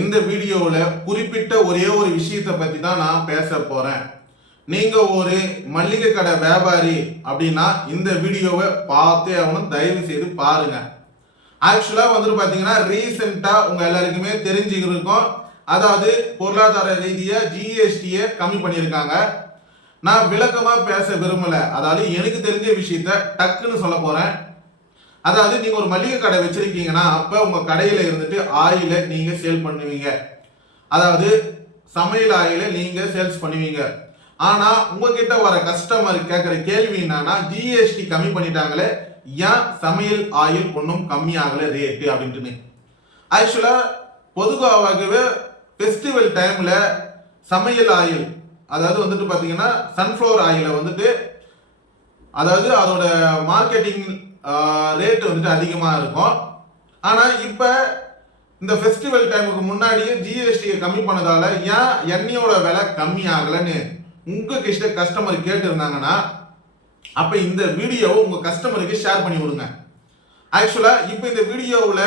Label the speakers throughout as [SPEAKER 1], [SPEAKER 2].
[SPEAKER 1] இந்த வீடியோவில் குறிப்பிட்ட ஒரே ஒரு விஷயத்தை பற்றி தான் நான் பேச போகிறேன் நீங்கள் ஒரு மளிகை கடை வியாபாரி அப்படின்னா இந்த வீடியோவை பார்த்தே ஆகணும் தயவு செய்து பாருங்கள் ஆக்சுவலாக வந்துட்டு பார்த்தீங்கன்னா ரீசெண்டாக உங்கள் எல்லாருக்குமே தெரிஞ்சுக்கிருக்கோம். அதாவது பொருளாதார ரீதியாக ஜிஎஸ்டியை கம்மி பண்ணியிருக்காங்க. நான் விளக்கமாக பேச விரும்பலை. அதாவது எனக்கு தெரிஞ்ச விஷயத்த டக்குன்னு சொல்ல போகிறேன் அதாவது நீங்க ஒரு மளிகை கடை வச்சிருக்கீங்கன்னா அப்ப உங்க கடையில இருந்துட்டு ஆயில நீங்க சேல் பண்ணுவீங்க. அதாவது சமையல் ஆயில நீங்க சேல்ஸ் பண்ணுவீங்க. ஆனா உங்ககிட்ட வர கஸ்டமர் கேட்குற கேள்வி என்னன்னா ஜிஎஸ்டி கம்மி பண்ணிட்டாங்களே ஏன் சமையல் ஆயில் ஒன்றும் கம்மியாகல ரேட்டு அப்படின்ட்டுன்னு. ஆக்சுவலா பொதுவாகவே ஃபெஸ்டிவல் டைம்ல சமையல் ஆயில் அதாவது வந்துட்டு பார்த்தீங்கன்னா சன்ஃப்ளவர் ஆயிலை வந்துட்டு அதாவது அதோட மார்க்கெட்டிங் ரேட் வந்துட்டு அதிகமாக இருக்கும். ஆனால் இப்போ இந்த ஃபெஸ்டிவல் டைமுக்கு முன்னாடியே ஜிஎஸ்டியை கம்மி பண்ணதால ஏன் எண்ணெயோட விலை கம்மி ஆகலைன்னு உங்கள் கிட்ட கஸ்டமர் கேட்டிருந்தாங்கன்னா அப்போ இந்த வீடியோவை உங்கள் கஸ்டமருக்கு ஷேர் பண்ணி விடுங்க. ஆக்சுவலாக இப்போ இந்த வீடியோவில்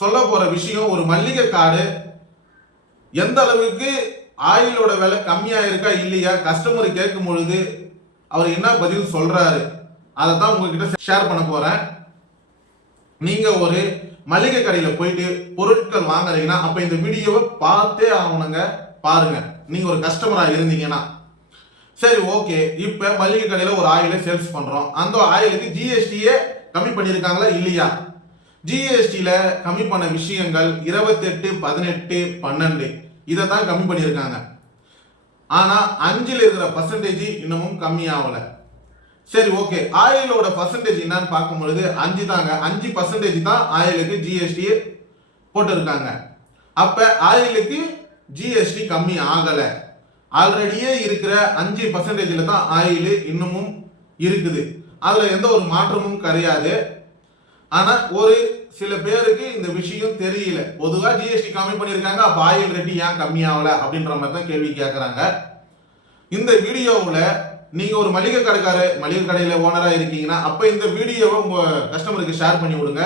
[SPEAKER 1] சொல்ல போகிற விஷயம் ஒரு மல்லிகை காடு எந்த அளவுக்கு ஆயிலோட விலை கம்மியாக இருக்கா இல்லையா கஸ்டமர் கேட்கும் பொழுது அவர் என்ன பதில் சொல்கிறாரு அதை தான் உங்ககிட்ட ஷேர் பண்ண போறேன். நீங்க ஒரு மளிகை கடையில் போயிட்டு பொருட்கள் வாங்குறீங்கன்னா அப்ப இந்த வீடியோவை பார்த்தே ஆகணுங்க. பாருங்க. நீங்க ஒரு கஸ்டமராக இருந்தீங்கன்னா. சரி ஓகே இப்போ மளிகை கடையில் ஒரு ஆயிலை சேல்ஸ் பண்றோம். அந்த ஆயிலுக்கு ஜிஎஸ்டியே கம்மி பண்ணியிருக்காங்களா இல்லையா? ஜிஎஸ்டியில் கம்மி பண்ண விஷயங்கள் இருபத்தெட்டு பதினெட்டு பன்னெண்டு. இதை தான் கம்மி பண்ணியிருக்காங்க ஆனால் அஞ்சில் இருக்கிற பர்சன்டேஜ் இன்னமும் கம்மியாகலை. சரி ஓகே ஆயிலோட பர்சன்டேஜ் என்னன்னு பார்க்கும் பொழுது அஞ்சு தாங்க. அஞ்சு பர்சன்டேஜ் தான் ஆயிலுக்கு ஜிஎஸ்டி போட்டிருக்காங்க. அப்ப ஆயிலுக்கு ஜிஎஸ்டி கம்மி ஆகல. ஆல்ரெடியே இருக்கிற அஞ்சு பர்சன்டேஜில் தான் ஆயில் இன்னமும் இருக்குது. அதில் எந்த ஒரு மாற்றமும் கிடையாது. ஆனால் ஒரு சில பேருக்கு இந்த விஷயம் தெரியல. பொதுவாக ஜிஎஸ்டி கம்மி பண்ணியிருக்காங்க. அப்போ ஆயில் ரெட்டி ஏன் கம்மி அப்படின்ற மாதிரி தான் கேள்வி கேட்குறாங்க இந்த வீடியோவில் நீங்க ஒரு மளிகை கடைக்காரர் மளிகை கடையில ஓனரா இருக்கீங்கன்னா அப்ப இந்த வீடியோவை உங்க கஸ்டமருக்கு ஷேர் பண்ணி விடுங்க.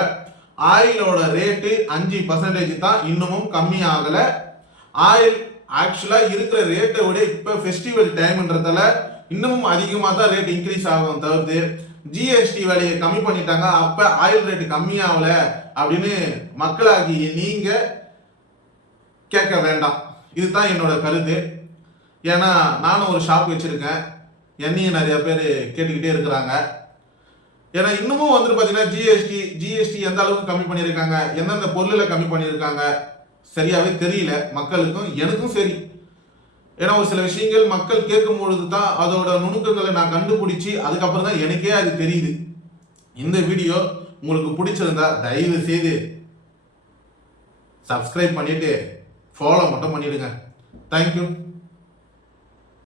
[SPEAKER 1] ஆயிலோட ரேட்டு அஞ்சு பர்சன்டேஜ் தான் இன்னமும் கம்மி ஆகல. ஆயில் ஆக்சுவலா இருக்கிற ரேட்டை விட இப்ப ஃபெஸ்டிவல் டைம்ன்றதால இன்னமும் அதிகமாக தான் ரேட் இன்க்ரீஸ் ஆகும் தவிர்த்து ஜிஎஸ்டி விலையை கம்மி பண்ணிட்டாங்க. அப்ப ஆயில் ரேட் கம்மியாகல அப்படின்னு மக்களாகி நீங்க கேட்க வேண்டாம். இதுதான் என்னோட கருத்து. ஏன்னா நானும் ஒரு ஷாப் வச்சிருக்கேன். என்னையும் நிறைய பேர் கேட்டுக்கிட்டே இருக்கிறாங்க. ஏன்னா இன்னமும் வந்துட்டு பார்த்தீங்கன்னா ஜிஎஸ்டி ஜிஎஸ்டி எந்த அளவுக்கு கம்மி பண்ணியிருக்காங்க எந்தெந்த பொருளில் கம்மி பண்ணியிருக்காங்க சரியாகவே தெரியல. மக்களுக்கும் எனக்கும் சரி. ஏன்னா ஒரு சில விஷயங்கள் மக்கள் கேட்கும் பொழுது தான் அதோட நுணுக்கங்களை நான் கண்டுபிடிச்சி அதுக்கப்புறம் தான் எனக்கே அது தெரியுது. இந்த வீடியோ உங்களுக்கு பிடிச்சிருந்தா தயவு செய்து சப்ஸ்கிரைப் பண்ணிட்டு ஃபாலோ மட்டும் பண்ணிவிடுங்க தேங்க்யூ